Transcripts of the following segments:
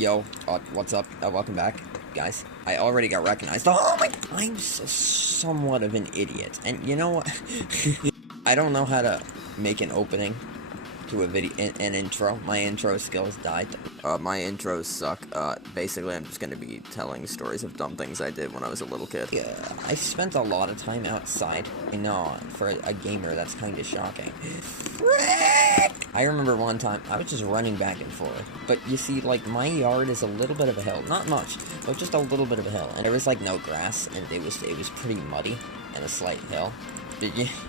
Yo, what's up? Welcome back, guys. I already got recognized. Oh my! I'm somewhat of an idiot, and you know what? I don't know how to make an opening to a video, an intro. My intro skills died. My intros suck. Basically, I'm just gonna be telling stories of dumb things I did when I was a little kid. Yeah, I spent a lot of time outside. I know, for a gamer, that's kind of shocking. Frick! I remember one time, I was just running back and forth. But you see, like, my yard is a little bit of a hill. Not much, but just a little bit of a hill. And there was, like, no grass, and it was pretty muddy, and a slight hill.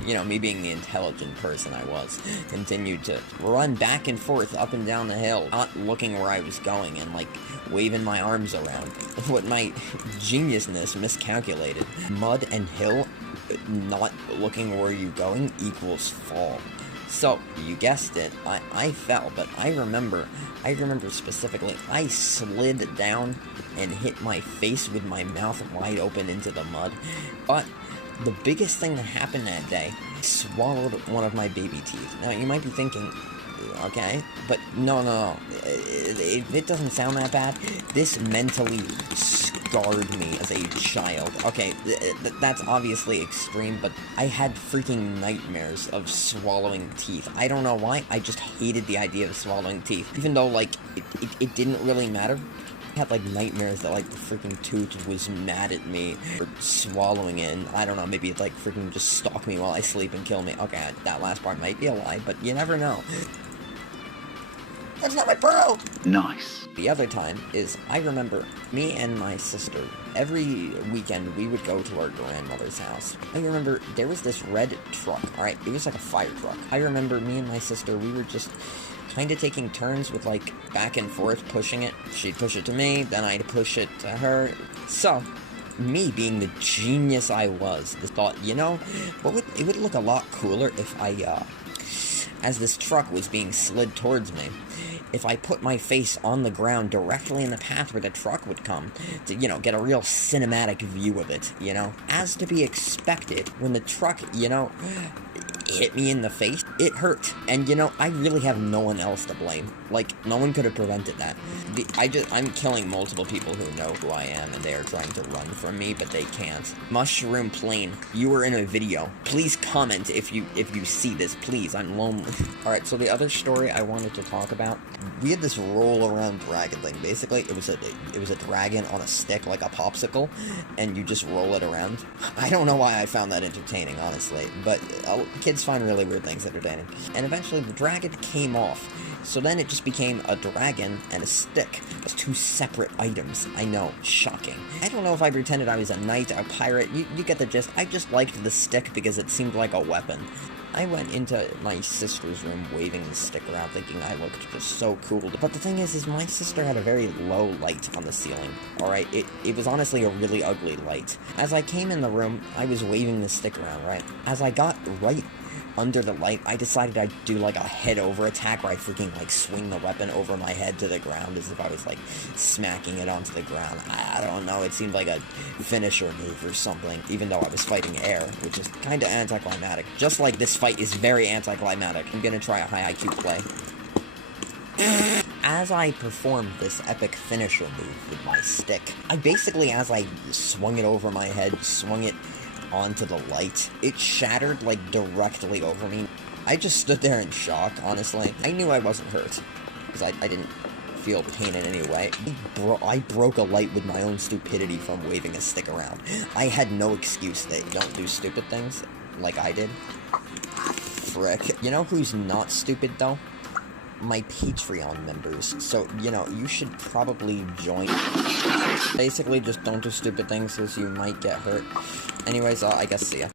You know, me being the intelligent person I was, continued to run back and forth up and down the hill, not looking where I was going, and, like, waving my arms around. What my geniusness miscalculated. Mud and hill, not looking where you're going, equals fall. So, you guessed it, I fell, but I remember specifically, I slid down and hit my face with my mouth wide open into the mud, but the biggest thing that happened that day, I swallowed one of my baby teeth. Now, you might be thinking, okay, but no, it doesn't sound that bad. This mentally scarred me as a child. Okay, that's obviously extreme, but I had freaking nightmares of swallowing teeth. I don't know why, I just hated the idea of swallowing teeth. Even though, like, it didn't really matter. I had, like, nightmares that, like, the freaking tooth was mad at me for swallowing it, and I don't know, maybe it, like, freaking just stalk me while I sleep and kill me. Okay, that last part might be a lie, but you never know. That's not my bro! Nice. The other time is, I remember me and my sister, every weekend we would go to our grandmother's house. I remember there was this red truck, alright? It was like a fire truck. I remember me and my sister, we were just kind of taking turns with, like, back and forth pushing it. She'd push it to me, then I'd push it to her. So, me being the genius I was, thought, you know, it would look a lot cooler if I, as this truck was being slid towards me, if I put my face on the ground directly in the path where the truck would come, to, you know, get a real cinematic view of it, you know? As to be expected, when the truck, you know, hit me in the face, it hurt. And, you know, I really have no one else to blame. Like, no one could have prevented that. I'm killing multiple people who know who I am, and they are trying to run from me, but they can't. Mushroom Plane, you were in a video. Please comment if you see this, please. I'm lonely. Alright, so the other story I wanted to talk about, we had this roll-around dragon thing. Basically, it was a dragon on a stick, like a popsicle, and you just roll it around. I don't know why I found that entertaining, honestly, but kids find really weird things entertaining. And eventually the dragon came off. So then it just became a dragon and a stick. It's two separate items. I know, shocking. I don't know if I pretended I was a knight, a pirate, you get the gist. I just liked the stick because it seemed like a weapon. I went into my sister's room waving the stick around thinking I looked just so cool. But the thing is my sister had a very low light on the ceiling, alright? It was honestly a really ugly light. As I came in the room, I was waving the stick around, right? As I got right under the light, I decided I'd do, like, a head-over attack where I freaking, like, swing the weapon over my head to the ground as if I was, like, smacking it onto the ground. I don't know, it seemed like a finisher move or something, even though I was fighting air, which is kinda anticlimactic. Just like this fight is very anticlimactic. I'm gonna try a high IQ play. As I performed this epic finisher move with my stick, I basically, as I swung it over my head, swung it onto the light, it shattered, like, directly over me. I just stood there in shock, honestly. I knew I wasn't hurt, because I didn't feel pain in any way. I broke a light with my own stupidity from waving a stick around. I had no excuse that don't do stupid things, like I did. Frick. You know who's not stupid, though? My Patreon members. So, you know, you should probably join. Basically, just don't do stupid things, because you might get hurt. Anyways, I guess see ya.